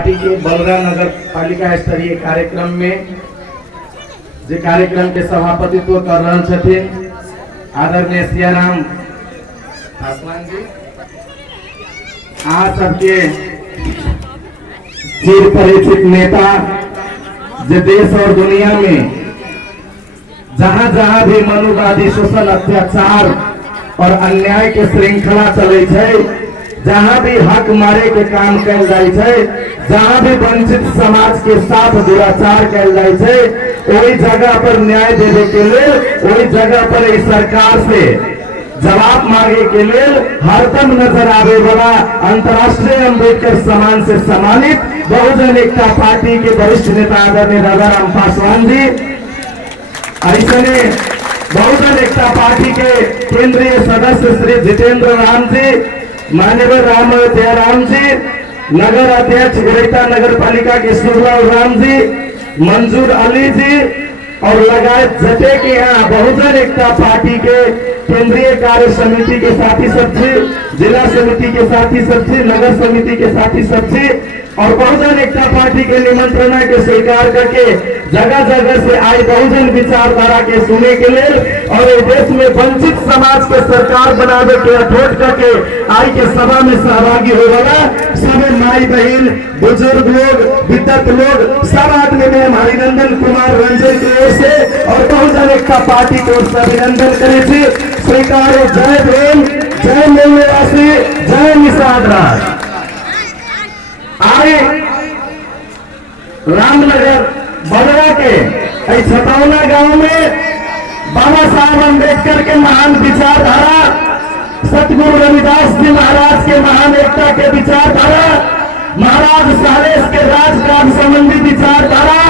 Party के बलरा नगर पालिका स्तरीय कार्यक्रम में जे कार्यक्रम के सभापतित्व कर रहे छथिन आदरणीय सियाराम पासवान जी, आज सबके चिर परिचित नेता जो देश और दुनिया में जहां जहां भी मनुवादी शोषण अत्याचार और अन्याय के श्रृंखला चले छे, जहां भी हक मारे के काम कल जाए छे, जहां भी वंचित समाज के साथ दुराचार कल जाए छे, वही जगह पर न्याय देने के लिए, वही जगह पर इस सरकार से जवाब मांगे के लिए हरदम नजर आवे वाला अंतर्राष्ट्रीय अम्बेडकर सम्मान से सम्मानित बहुजन एकता पार्टी के वरिष्ठ नेता आदरणीय राजाराम पासवान जी, ऐसे बहुजन एकता पार्टी के केंद्रीय सदस्य श्री जितेंद्र राम जी, मान्यवर राम जयराम जी, नगर अध्यक्ष गिरिता नगर पालिका के सुरलाल राम जी, मंजूर अली जी और लगायत जते के यहाँ बहुजन एकता पार्टी के केंद्रीय कार्य समिति के साथी सचिव, जिला समिति के साथी सचिव, नगर समिति के साथी सचिव और बहुजन एकता पार्टी के निमंत्रणा के स्वीकार करके जगह जगह से आए बहुजन विचारधारा के सुने के लिए और इस देश में वंचित समाज के सरकार बनाने के अठोट करके आई के सभा में सहभागी हो वाला सभी माई बहन बुजुर्ग लोग विद्वत लोग सब आदमी में हरिनंदन कुमार रंजन की ओर से और बहुजन एकता पार्टी को अभिनंदन करे थे। स्वीकार जय भीम, जय मूल्यवासी, जय निषाद राज। आए रामनगर बलरा के छतौना गांव में बाबा साहब अम्बेडकर के महान विचारधारा, सतगुरु रविदास जी महाराज के महान एकता के विचारधारा, महाराज सालेस के राजकाज संबंधी विचारधारा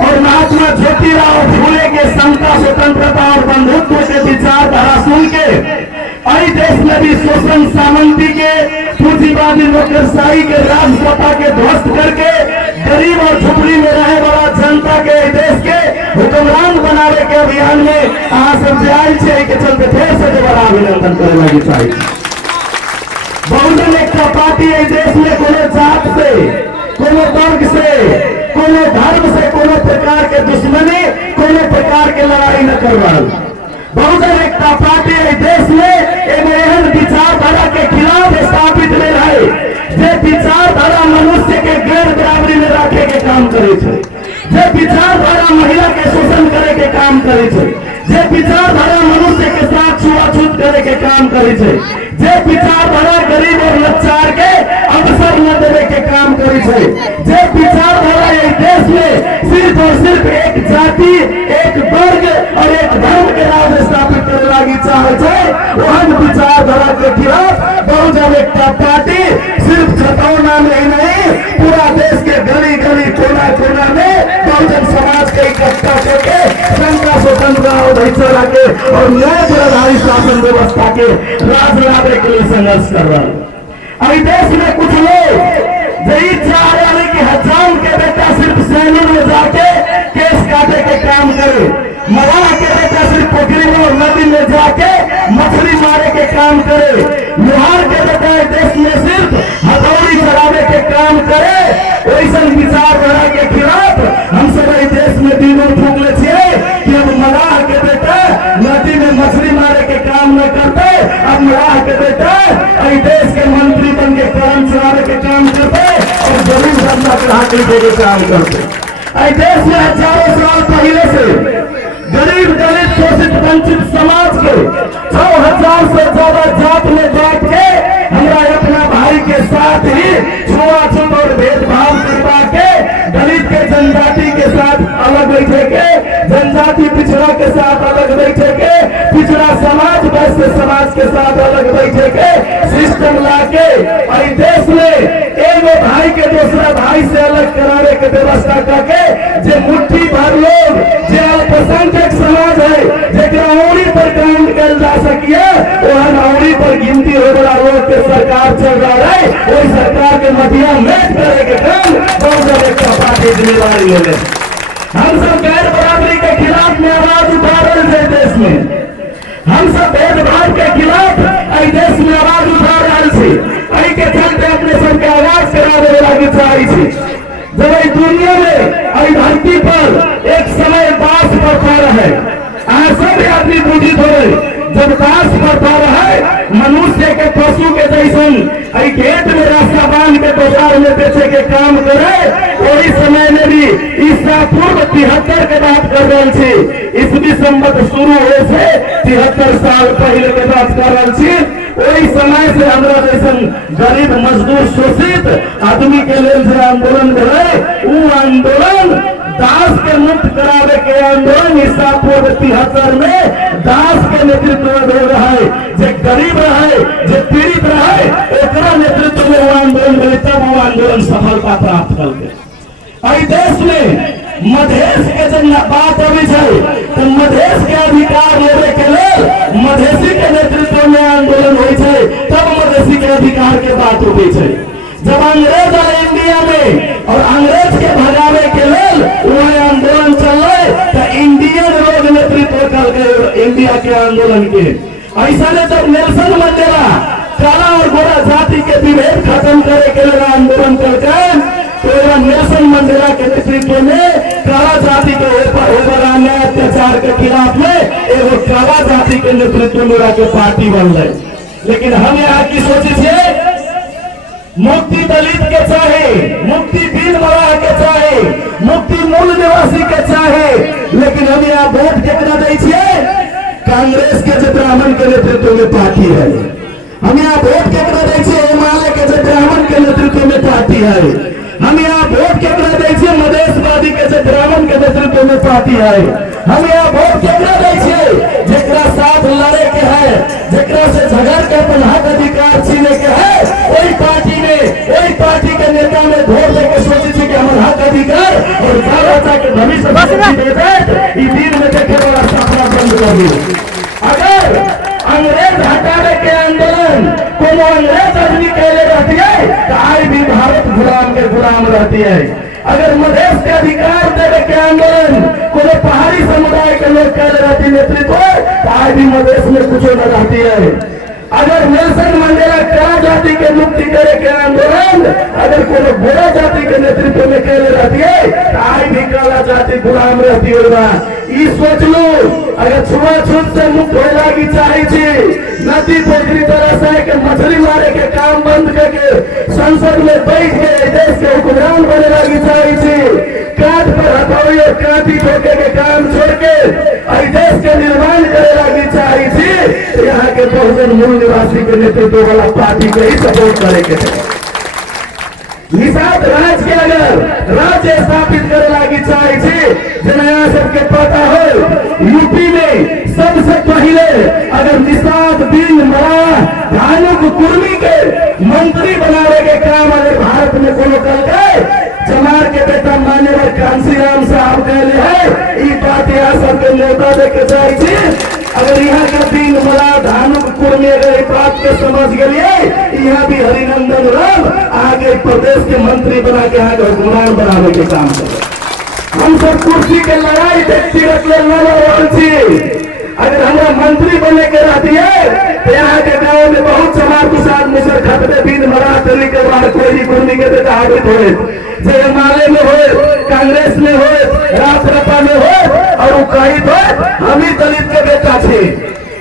और महात्मा ज्योतिराव फूले के समता स्वतंत्रता और बंधुत्व के विचारधारा सुन के अई देश में भी शोषण सामंती के पूंजीवादी नौकरशाही के राजसत्ता के ध्वस्त करके गरीब और झुपड़ी में रहे वाला जनता के देश के हुक्मरान बनाने के अभियान में आज सब जायल छे के चलते फिर से दोबारा अभिनंदन करे लगी चाहिए। बहुजन एकता पार्टी इस देश में कोनो जात से, कोनो वर्ग से, कोनो धर्म से, कोनो प्रकार के दुश्मनी, कोनो प्रकार के लड़ाई न करवाल। बहुजन एकता पार्टी इस देश में एक एहन विचारधारा के खिलाफ स्थापित में रहे जे विचारधारा मनुष्य के गैर बराबरी में रखे के काम करे छे, जे विचारधारा महिला के शोषण करे के काम करे छे, जे विचारधारा मनुष्य के साथ छुआछूत करे के काम करे छे, जे विचारधारा गरीब और लाचार के अवसर न देने के काम करे छे, जे विचारधारा इस देश में सिर्फ और सिर्फ एक जाति, एक वर्ग और एक धर्म के राज स्थापित करे लगी चाहे छे, वहन विचारधारा के खिलाफ बहुजन एकता पार्टी सिर्फ छतौना में ही नहीं पूरा देश के गली गली कोना कोना में बहुजन समाज के इकट्ठा करके समता स्वतंत्रता और भाईचारा के और न्याय पर आधारित शासन व्यवस्था के राज लाने के लिए संघर्ष कर रहा है। अभी देश में कुछ लोग यही चाह रहे हैं कि हजाम के बेटा सिर्फ सैलून में जाके केस काटे के काम करे, मवाह के बेटा सिर्फ पोखरी में और नदी में जाके मछली मारे के काम करे, लोहार के बेटा देश में सिर्फ हथौड़ी चलाने के काम करे। वैसा विचारधारा के खिलाफ हम सब देश में दिनों फूक ले कि अब मवाह के बेटा नदी में मछली मारे के काम न करते, अब मवाह के बेटा देश के मंत्री बन के कर्म चलाने के काम करते और गरीब जनता के हाथ देने के काम करते। देश में हजारों साल पहले से गरीब दलित शोषित वंचित समाज के 6000 से ज्यादा जात में बांट के हमारा अपना भाई के साथ ही छुआछूत और भेदभाव करवा के दलित के जनजाति के साथ अलग बैठे के, जनजाति पिछड़ा के साथ अलग बैठे के, पिछड़ा समाज वैश्य समाज के साथ अलग बैठे के सिस्टम लाके इस देश में एक भाई के दूसरा भाई से अलग कराने की व्यवस्था करके जे मुट्ठी भर लोग जे अल्पसंख्यक समाज है जेकरा औरी पर काम कल जा सकिए वह औरी पर गिनती हो वाला लोग के सरकार चल रहा है, वही सरकार के मध्य में करे के काम बहुजन एकता पार्टी जिम्मेदारी ले ले। हम सब गैर बराबरी के खिलाफ में आवाज उठा रहे थे देश में, हम सब भेदभाव के खिलाफ देश में आवाज उठा रहे छी, एहि के चलते अपने सबके आगाज करा देवे लागी चाहे छी। जब एहि दुनिया में एहि धरती पर एक समय दास प्रथा रहे, अहाँ सब आदमी बुझी थोड़े, जब दास प्रथा रहे मनुष्य के पशु के जैसन एहि खेत में रास्ता बांध के बाजार में बेचे के काम करे, वही समय में भी ईसा पूर्व 73 के बात कर रहे छी, ईस्वी संवत शुरू हुए से 73 साल पहले के बात कर रहे छी। वही समय से हमरा जैसन गरीब मजदूर शोषित आदमी के लिए जो आंदोलन रहे, वो आंदोलन दास के मुक्त करावे के आंदोलन ईसा पूर्व 73 में दास के नेतृत्व में हो रहा है। जो गरीब रहे, जो पीड़ित रहे, एकरा नेतृत्व में वो आंदोलन मिले, तब वो आंदोलन सफलता प्राप्त कर गए। एहि देश में मधेश के जब बात अभी है तो मधेश के अधिकार लेने के लिए मधेसी के नेतृत्व में आंदोलन हो, तब मधेसी के अधिकार के बात उठी है। जब अंग्रेज आए इंडिया में और अंग्रेज के भगावे के लिए वह आंदोलन चल रहे तो इंडियन लोग नेतृत्व कर गए इंडिया के आंदोलन के। ऐसा ने जब नेल्सन मंडेला काला और गोरा जाति के विभेद खत्म करे के लिए आंदोलन कर गए, तो नेल्सन मंडेला के नेतृत्व में काला जाति के ऊपर अन्याय अत्याचार के खिलाफ में एगो काला जाति के नेतृत्व में के पार्टी बन रहे। लेकिन हम यहाँ की सोची छे मुक्ति दलित के चाहे, मुक्ति दीन मराह के चाहे, मुक्ति मूल निवासी के चाहे, लेकिन हम यहाँ वोट केकरा दै छियै? कांग्रेस के जो ब्राह्मण के नेतृत्व में पार्टी है। हम यहाँ वोट केकरा दै छियै? हिमालय के जो ब्राह्मण के नेतृत्व में पार्टी है। हम यहाँ वोट केकरा दै छियै? मधेशवादी के जो ब्राह्मण के नेतृत्व में पार्टी है। हम यहाँ वोट केकरा दै छियै? जेकरा साथ लड़े के है, जेकरा से झगड़ के अपन हक अधिकार छीने के है, वही पार्टी में, वही पार्टी के नेता में वोट देके सोचे छी कि हमारा हक अधिकार और बाल बच्चा के भविष्य दिन में देखे वाला सपना बंद कर दी। अगर अंग्रेज हटाने के आंदोलन कोनो अंग्रेज आदमी कहले रहती है तो आज भी भारत गुलाम के गुलाम रहती है। अगर मधेश के अधिकार देने के आंदोलन कोनो पहाड़ी समुदाय के लोग कहले रहती नेतृत्व तो आज भी मधेश में कुछ न रहती है। अगर नेल्सन मंडेला काला जाति के मुक्ति करे के आंदोलन अगर कोनो गोरा जाति के नेतृत्व में कहले रहती है तो आज भी काला जाति गुलाम रहती होगा। ई सोच लो, अगर छुआछूत से मुक्त हो लागी चाहे छी, नदी पोखरी तरह के मछली मारे के काम बंद करके संसद में बैठ के देश के हुक्मरान बने लागी चाहे छी, कांध पर हथौड़ी और कांटी ठोके के काम छोड़ के देश के निर्माण करे लागी चाहे छी, यहाँ के बहुजन मूल निवासी के नेतृत्व वाला पार्टी को ही सपोर्ट करे के निषाद राज के अगर राज्य स्थापित करे लागी चाहे छी, जना सबके पता हो यूपी में सबसे पहले अगर निषाद बिन मरा धानुक कुर्मी के मंत्री बनावे के काम अगर भारत में कोनो कर गए, चमार के बेटा मान्यवर कांसीराम साहब कहले है ई बात यहाँ सबके न्योता दे के चाहे छी। अगर यहाँ के दिन मला धानुक कुर्मी अगर बात के समझ गए, यहाँ भी हरिनंदन राम आगे प्रदेश के मंत्री बना के यहाँ के हुक्मरान बनाने के काम करे। हम सब कुर्सी के लड़ाई व्यक्तिगत ले लड़ छी। अगर हमारा मंत्री बने के रहती है तो यहाँ के गाँव में बहुत चमार प्रसाद मुसर खतरे बीन मरा तरी के बाद कोई कुर्मी के बेटा आगे थोड़े जे हिमालय में हो, कांग्रेस में हो, राजसपा में हो और वो कही तो हम ही दलित के बेटा छे,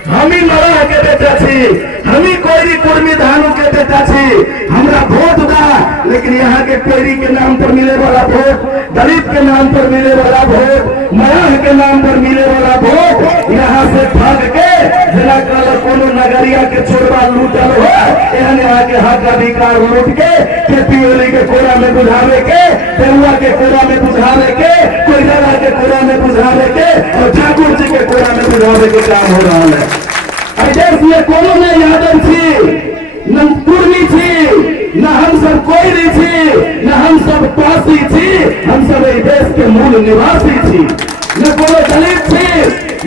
हम ही मरा के बेटा छी, हम ही कोई कुर्मी धानु के बेटा छी, हमरा वोट दा। लेकिन यहाँ के कोयरी के नाम पर मिले वाला वोट, दलित के नाम पर मिले वाला वोट, मराह के नाम पर मिले वाला वोट यहाँ से भाग के जना कल कोनो नगरिया के छोड़वा लूटल हो, यहाँ के हक अधिकार लूट के खेती के कोरा में बुझावे के, देहुआ के कोरा में बुझावे के, कोयला के कोरा में बुझावे के और ठाकुर जी के कोरा में बुझावे के काम हो रहा है। देश में कोनो न यादव छी, न कुर्मी छी, न हम सब कोई नहीं छी, न हम सब पासी छी, हम सब देश के मूल निवासी छी। न कोनो दलित छी,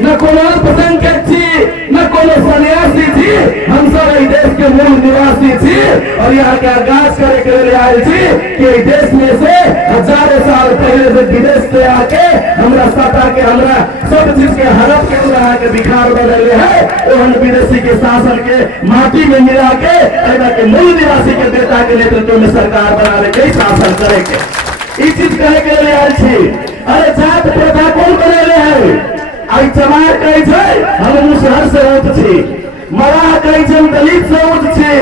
न कोनो अल्पसंख्यक छी, न कोनो सन्यासी छी, हम सब देश के मूल निवासी छी और यहाँ के आगाज करे के लिए आए छी कि देश में से हजारों साल पहले से विदेश से आके हमरा सता के हमरा सब चीज के हड़प के बना के बिखार बदले है ओहन विदेशी के शासन के माटी में मिला के के मूल निवासी के बेटा के नेतृत्व में सरकार बनावे के शासन करे के ई चीज कहे के लिए आयल छी। अरे जात प्रथा कौन बनेले है? आई चमार कहे छै हम मुसहर से उठ छी, मराह कहे छै हम दलित से उठ छी,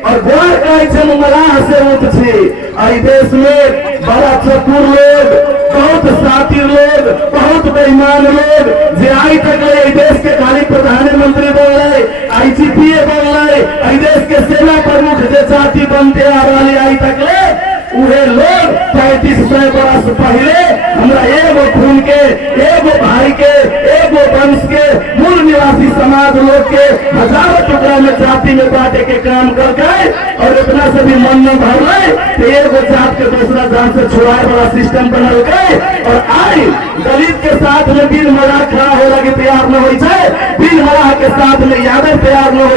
और ग्वार कहे छै हम मराह से उठ छी। आई देश में बड़ा चतुर लोग, बहुत साथी लोग, बहुत बेईमान लोग जे आई तक ले देश के खाली प्रधानमंत्री बोल रहे, IGP बोल रहे, आई देश के सेना प्रमुख जे जाति बनते आ रही आई तक ले उहे लोग 3500 वर्ष पहले हमरा एगो खून के, एगो भाई के, एगो वंश के मूल निवासी समाज लोग के हजारों टुकड़ा में जाति में बांटे के काम कर गए और इतना से भी मन न भर तो एगो जात के दूसरा जात से छुड़ाए वाला सिस्टम बनल गए। और आई दलित के साथ में बिल मराह खड़ा हो लगे तैयार न हो, बिल मराह के साथ में यादव तैयार न हो,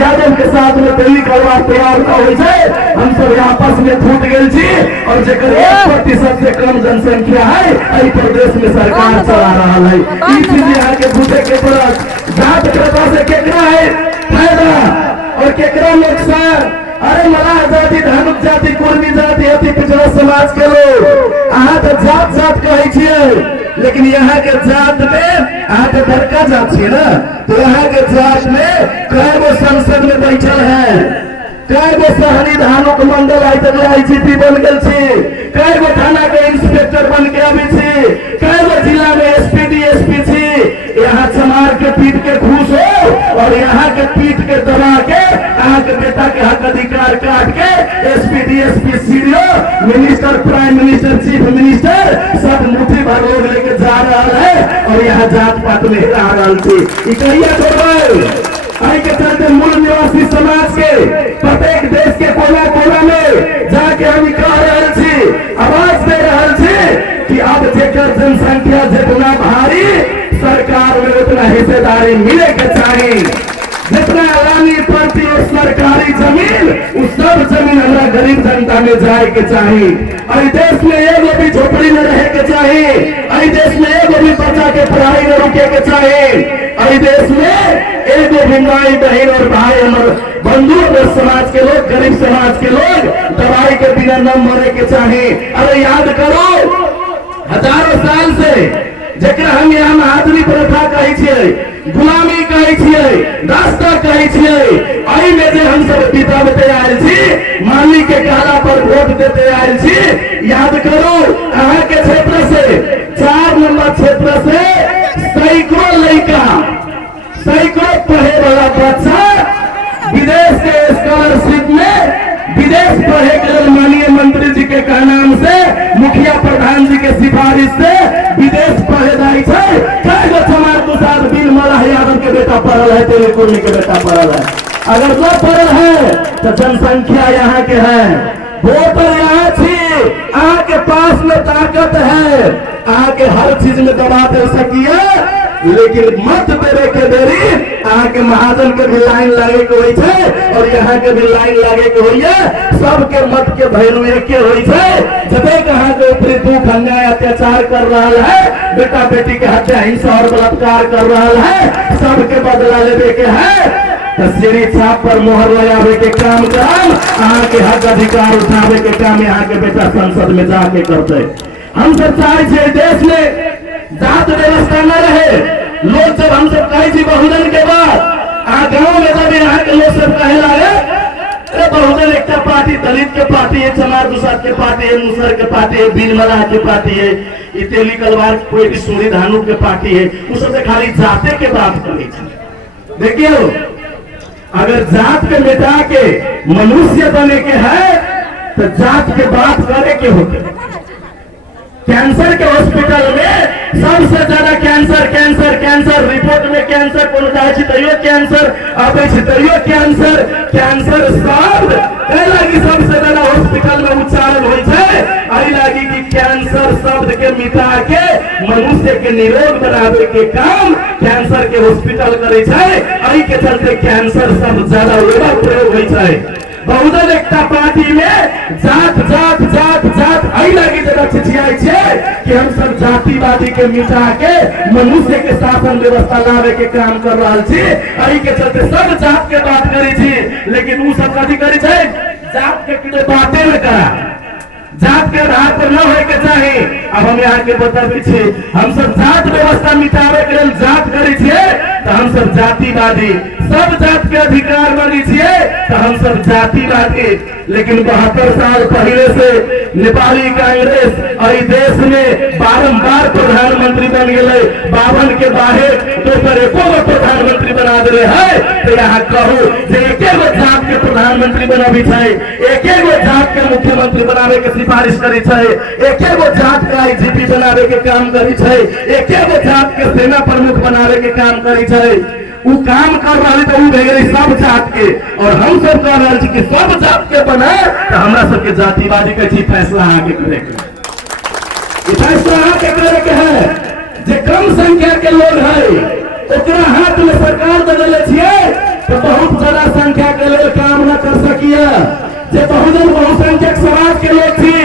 यादव के साथ में दिल्ली गलवार तैयार न हो। हम सब आपस में फूट गए और जेकर 1% से कम जनसंख्या है एहि प्रदेश में सरकार चला रहा है। ई चीज यहाँ के बूझे के पड़त। जात प्रथा से केकरा है फायदा और केकरा नुकसान? अरे मलाह जाति, धानुक जाति, कुर्मी जाति, अति पिछड़ा समाज के लोग अहाँ तो जात जात कहे छियै, लेकिन यहाँ के जात में अहाँ के धड़का जात छियै ना, तो यहाँ के जात में कई गो संसद में बैठल है, कई गो शहरी धानुक मंडल आई तक IGP बन गए छी, कई गो थाना के इंस्पेक्टर बन के अभी छी, कई गो जिला में SP DSP छी। यहाँ चमार के पीट के घूस हो और यहाँ के पीट के दबा के यहाँ के बेटा के हक अधिकार काट के SP DSP CDO minister, prime minister, chief minister सब मुट्ठी भर लोग लेके जा रहा है और यहाँ जात पात में आ रहा थी। कहिया आई के चलते मूल निवासी समाज के प्रत्येक देश के कोना कोना में जाके हम कह रहे छी, आवाज दे रहे छी कि अब जेकर जनसंख्या जितना भारी सरकार में उतना हिस्सेदारी मिले के चाहिए, जितना अलानी प्रति और सरकारी जमीन उस सब जमीन हमारा गरीब जनता में जाए के चाहिए। अरे देश में एगो भी झोपड़ी में रहे के चाहिए, अरे देश में एगो भी बच्चा के पढ़ाई में रुके के चाहिए, अरे देश में एगो भी माई बहन और भाई हमारे बंधु और समाज के लोग, गरीब समाज के लोग दवाई के बिना न मरे के चाहिए। अरे याद करो हजारों साल से जरा हम यहाँ महाजनी प्रथा कहे छियै, गुलामी कहे छियै, रास्ता कहे छियै, आई में जे हम सब पिता देते आयल छी, मालिक के कहला पर वोट देते आयल छी। याद करो अहाँ के क्षेत्र से 4 नंबर क्षेत्र से सैकड़ों लड़का, सैकड़ों पढ़े वाला बच्चा विदेश के स्कॉलरशिप में विदेश पढ़े के लिए माननीय मंत्री जी के कहनाम से, मुखिया प्रधान जी के सिफारिश से विदेश पढ़े जाए छै। कई गो समाज के साथ बिल मलाह यादव के बेटा पढ़ल है, तेरे कुर्मी के बेटा पढ़ल है। अगर जो पढ़ल है तो जनसंख्या यहाँ के है, वोटर यहाँ छी, अहाँ के पास में ताकत है, अहाँ के हर चीज में दबा दे सकिए, लेकिन मत देवे के देरी अहाँ के महाजन के भी लाइन लगे के होई छे और यहाँ के भी लाइन लगे के होई है। सबके मत के भैरू एके होई छे। जबे अहाँ के ऊपरी दुख अन्याय अत्याचार कर रहा है, बेटा बेटी के हत्या, हिंसा और बलात्कार कर रहा है, सबके बदला लेवे के है तो सीढ़ी छाप पर मोहर लगावे के काम अहाँ के हक अधिकार उठावे के काम यहाँ के बेटा संसद में जाके करते। हम सब चाहे देश में जात व्यवस्था न रहे। लोग जब हम सब कहे बहुजन के बाद गाँव में जब यहाँ के लोग सब कहे लगे अरे बहुजन एक पार्टी, दलित के पार्टी है, चमार दुसाद के पार्टी है, मुसर के पार्टी है, बिल मलाह के पार्टी है, तेली कलवार कोई भी सूरी धानु के पार्टी है, उस सबसे खाली जाते के बात करी। देखियो अगर जात के मिटा के मनुष्य बने के है तो जात के बात करे के होते। कैंसर के हॉस्पिटल में सबसे ज्यादा कैंसर कैंसर कैंसर रिपोर्ट में कैंसर को तैयो कैंसर आबे तैयो कैंसर कैंसर शब्द लगी सबसे ज्यादा हॉस्पिटल में उच्चारण हो लगी कि कैंसर शब्द के मिटा के मनुष्य के निरोग बनावे के काम कैंसर के हॉस्पिटल करे के चलते कैंसर शब्द ज्यादा प्रयोग हो। बहुजन एकता पार्टी में जात जात जात जात आई लगी जगह छिछियाई छे कि हम सब जातिवादी के मिटा के मनुष्य के शासन व्यवस्था लावे के काम कर रहा छी। आई के चलते सब जात के बात करी छी, लेकिन वो सब कथी करी छे, जात के किने बातें न करा, जात के आधार पर न होए के चाही। अब हम यहाँ के बताबी छी, हम सब जात व्यवस्था मिटावे के लेल जात करी छिए तो हम सब जातिवादी, सब जात के अधिकार मानी छिए तो हम सब जातिवादी। लेकिन 72 साल पहले से नेपाली कांग्रेस और देश में बारंबार प्रधानमंत्री बन गए, 52 के बाहर तो पर एको गो प्रधानमंत्री बना दिले है। तो यहाँ कहू जे एके गो जात के प्रधानमंत्री बनाबी छै, एके गो जात के मुख्यमंत्री बनावे के सिफारिश करी छै, एके गो जात के आईजीपी बनावे के काम करी छै, एके गो जात के सेना प्रमुख बनावे के काम करी छै। वो काम कर रहा है तो वो भेगे सब जात के, और हम सब कह रहे हैं कि सब जात के बने तो हमरा सबके जातिवादी के चीज फैसला आगे करे के, फैसला आगे करे के है। जे कम संख्या के लोग है ओकरा हाथ में सरकार दे देले छिए तो बहुत ज्यादा संख्या के लेल काम न कर सकिए। जे बहुजन बहुसंख्यक समाज के लोग थी,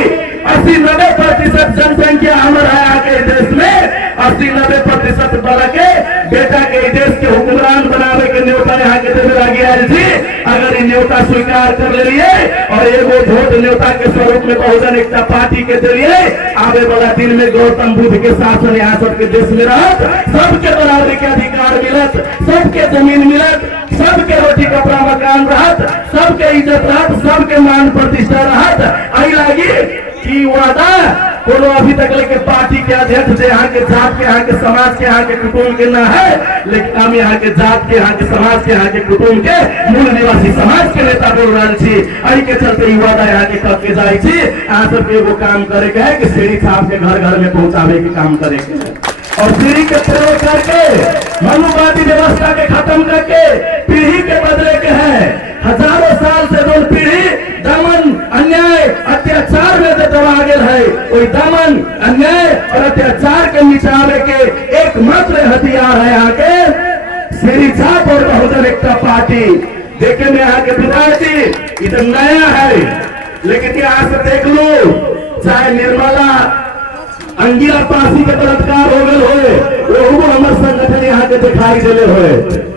80-90% जनसंख्या हमारा है आगे देश में, 80-90% बड़ा के बेटा के देश के हुक्मरान बनावे के न्योता यहाँ के देवे लगी आयल थी। अगर ये न्योता स्वीकार कर ले लिए और एगो वोट न्योता के स्वरूप में बहुजन एकता पार्टी के दिए, आवे वाला दिन में गौतम बुद्ध के शासन यहाँ सबके देश में रहत, सबके बराबरी के अधिकार मिलत, सबके जमीन मिलत, सबके रोटी कपड़ा मकान रहत, सबके इज्जत रहत, सबके मान प्रतिष्ठा रहत। आई लगी कि वादा कोनो अभी तक लेके पार्टी के अध्यक्ष से यहाँ के जात के, यहाँ के समाज के, यहाँ के कुटुंब के ना है, लेकिन हम यहाँ के जात के, यहाँ के समाज के, यहाँ के कुटुंब के मूल निवासी समाज के नेता बोल रहे छी। आई के चलते वादा यहाँ के कब के जाए छी, यहाँ सब एगो काम करे के है कि सीढ़ी साहब के घर घर में पहुंचावे के काम करे के है, और पीढ़ी के प्रयोग करके मनुवादी व्यवस्था के खत्म करके पीढ़ी के बदले के है। हजारों साल से दो पीढ़ी दमन अन्याय अत्याचार में दबा गेल है, वही दमन अन्याय और अत्याचार के मिटावे के एकमात्र हथियार है यहाँ के श्री छाप और बहुजन एकता पार्टी। देखे में यहाँ के विधायक इधर नया है, लेकिन यहाँ से देख लो, चाहे निर्मला अंगिरा पासी के बलात्कार हो गए हो, वो हमारे संगठन यहाँ के दिखाई दिले हुए,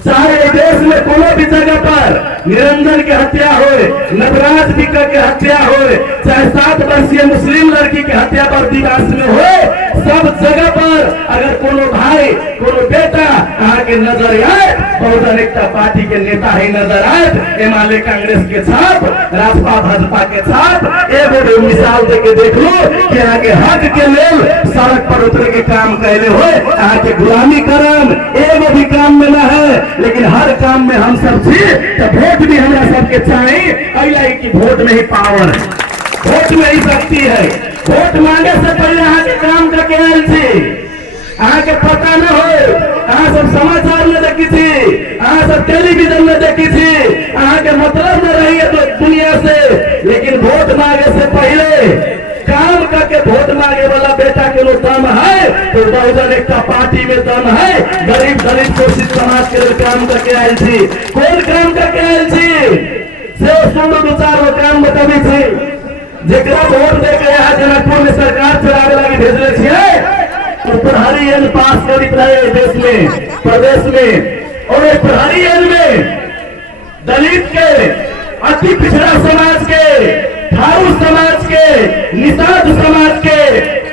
चाहे देश में कोनो भी जगह पर निरंजन के हत्या हो, नटराज बिक्का के हत्या हो, चाहे 7 वर्षीय मुस्लिम लड़की के हत्या पर दिवस में हो, सब जगह पर अगर कोनो भाई कोनो बेटा यहाँ के नजर आए, बहुजन एकता पार्टी के नेता ही नजर आए, एमाले कांग्रेस के छाप, राजपा भाजपा के छाप, एगो मिसाल दे के देख लो कि यहाँ के हक के लेल सड़क पर उतरे के काम कैले हो। यहाँ के गुलामी करम एगो भी काम में न है, लेकिन हर काम में हम सब छी तो वोट भी हमरा सबके चाहिए। अइला कि वोट में ही पावर है, वोट में ही शक्ति है। वोट मांगे से पहले यहाँ के काम करके आयल थी, यहाँ के पता न हो, यहाँ सब समाचार में देखी थी, यहाँ सब टेलीविजन में देखी थी, यहाँ के मतलब न रही है तो दुनिया से, लेकिन वोट मांगे से पहले काम करके वोट मांगे वाला बेटा के लोग दम है तो बहुजन एकता पार्टी में दम है। गरीब दलित शोषित समाज के लिए काम करके आयल थी, कौन काम करके आयल थी से सुनो दो चार वो काम बताबी थी। जेकरा वोट दे के यहाँ जनकपुर में सरकार चलावे लगी भेजले छिए, तो प्रहरी एन पास करित रहे देश में प्रदेश में, और एक प्रहरी एन में दलित के, अति पिछड़ा समाज के, थारू समाज के, निषाद समाज के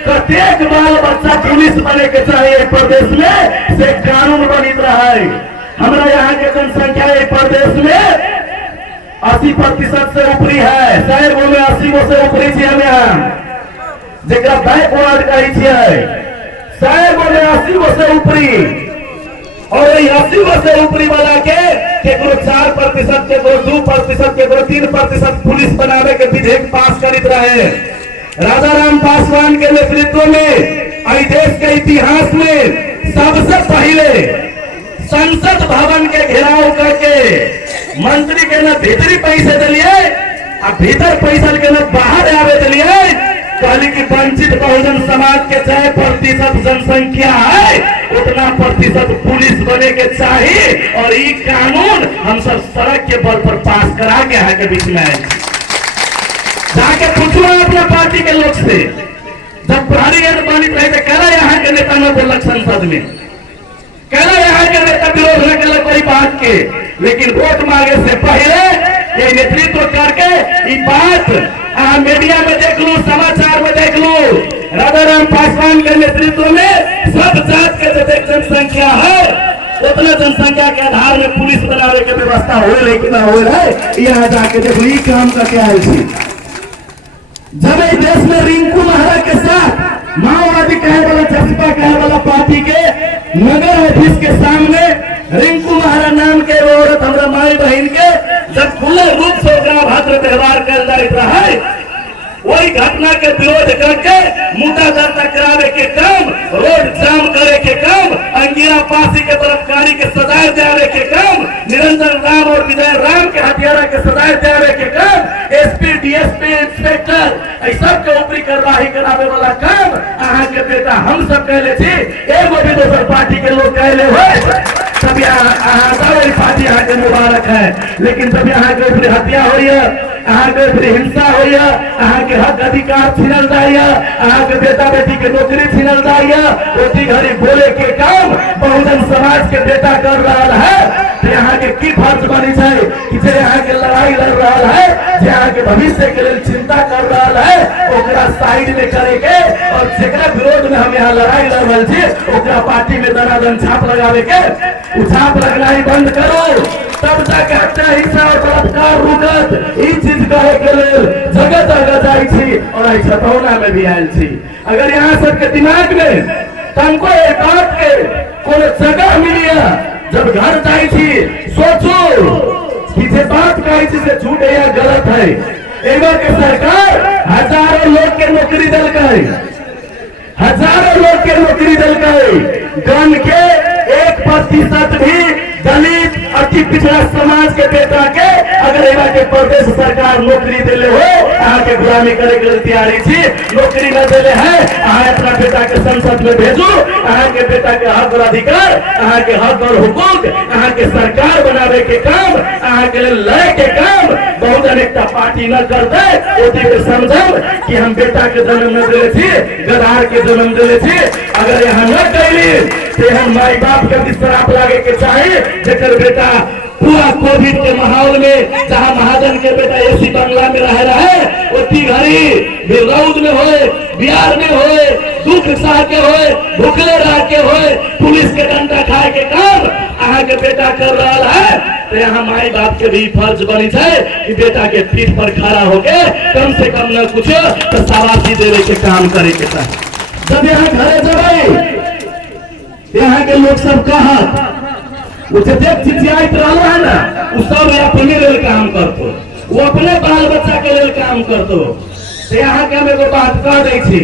प्रत्येक बाल बच्चा पुलिस बने के चाहिए प्रदेश में से कानून बनित रहा है। हमारा यहाँ के जनसंख्या प्रदेश में 80% से ऊपरी है, 100 में 80 से ऊपरी थी हम यहाँ जरा बैकवर्ड कही छे, 100 में 80 से ऊपरी, और 80 से ऊपरी वाला के 4%, के 2%, के 3% पुलिस बनावे के विधेयक पास करित रहे। राजा राम पासवान के नेतृत्व में आई देश के इतिहास में सबसे पहले संसद भवन के घेराव करके मंत्री के न भीतरी पैसे दिलिए आ भीतर पैसा के न बाहर आवे दिलिए। कहली कि वंचित बहुजन समाज के 6% जनसंख्या है, उतना प्रतिशत पुलिस बने के चाहिए, और ये कानून हम सब सड़क के बल पर पास करा के यहाँ के बीच में आए। जाके पूछो अपने पार्टी के लोग से जब प्रहरी बनी रहे कहला यहाँ के नेता न बोलक संसद में, कहला यहाँ के नेता विरोध न कल कोई बात के, लेकिन वोट मांगे से पहले ये नेतृत्व करके ये बात मीडिया में देख लू, समाचार में देख लू, राधाराम पासवान के नेतृत्व में सब जात के जो जनसंख्या है उतना जनसंख्या के आधार में पुलिस बनाने की व्यवस्था हो रही कि ना हो रही, यहाँ जाके देखो ये काम करके आए थे। जब इस देश में रिंकू महाराज के साथ माओवादी कहे वाला जसपा कहे वाला पार्टी के नगर ऑफिस के सामने रिंकू महाराज नाम के औरत हमारा माई बहन के जब खुले रूप से भद्र व्यवहार कर जाए है, वही घटना के विरोध करके मुद्दा दर्ज करावे के काम, रोड जाम करे के काम, अंगिरा पासी के बलात्कारी के सजाए देवे के काम, निरंजन राम और विजय राम के हत्यारा के सजाए देवे के काम, एसपी डीएसपी इंस्पेक्टर सब के ऊपरी कार्रवाई करावे वाला काम अहाँ के बेटा हम सब कहले थी, एगो भी दोसर पार्टी के लोग कहले हुए तब यहाँ पार्टी यहाँ के मुबारक है। लेकिन जब यहाँ के ऊपरी हत्या हो रही है, अहाँ के ऊपरी हिंसा हो रही है, अहाँ के हक अधिकार छीनल जाइए, अहाँ के बेटा बेटी के नौकरी छीनल जाइए, उसी घड़ी बोले के काम बहुजन समाज के बेटा कर रहा है, तो यहाँ के की फर्ज बनी जाए कि जे यहाँ के लड़ाई लड़ रहा है, जे यहाँ के भविष्य के लिए चिंता कर रहा है, ओकरा साइड में करेके और जेकरा विरोध में हम यहाँ लड़ाई लड़ रहे थे ओकरा पार्टी में दनादन छाप लगावे के, छाप लगनाई बंद करो, तब तक हत्या हिंसा और बलात्कार रुकत। ई चीज कहे के लिए जगह जगह जाई थी और छतौना में भी आयल थी। अगर यहाँ सबके दिमाग में तनको एक बात के कोनो जगह मिलिया, जब घर जाई थी सोचो कि जे बात कही थी से झूठ है या गलत है। एगो के सरकार हजारों लोग के नौकरी दल गए, हजारों लोग के नौकरी दल गए, गन के 1% भी दलित अति पिछड़ा समाज के बेटा के अगर एवा के प्रदेश सरकार नौकरी दिले हो, अहाँ के गुलामी करे के तैयारी थी, नौकरी न दिले है, अहाँ अपना बेटा के संसद में भेजू, अहाँ के बेटा के हक और अधिकार, अहाँ के हक और हुकूक, अहाँ के सरकार बनावे के काम, अहाँ के लड़े के काम बहुजन एकता पार्टी न कर दे, ओती के समझब कि हम बेटा के जन्म न दिले थी, गधार के जन्म दिले थी। अगर यहाँ न कैली तो हम माई बाप के भी शराप लागे के चाहिए, जेकर बेटा पूरा कोविड के माहौल में जहाँ महाजन के बेटा एसी बंगला में रह रहा है, उसी घड़ी भी रौद में होए, बिहार में होए, दुख सह के होए, भूखले रह के होए, पुलिस के डंडा खाए के काम अहाँ के बेटा कर रहा है, तो यहाँ माई बाप के भी फर्ज बनी है कि बेटा के पीठ पर खड़ा होके कम से कम न कुछ तो शाबाशी देवे के काम करे के चाहिए। जब यहाँ घरे जब यहाँ के लोग सब कहा वो देख चिचियात रहा है ना, वो सब अपने लेल काम करतो, वो अपने बाल बच्चा के लेल काम करतो। यहाँ के हम एगो बात कह दै छी,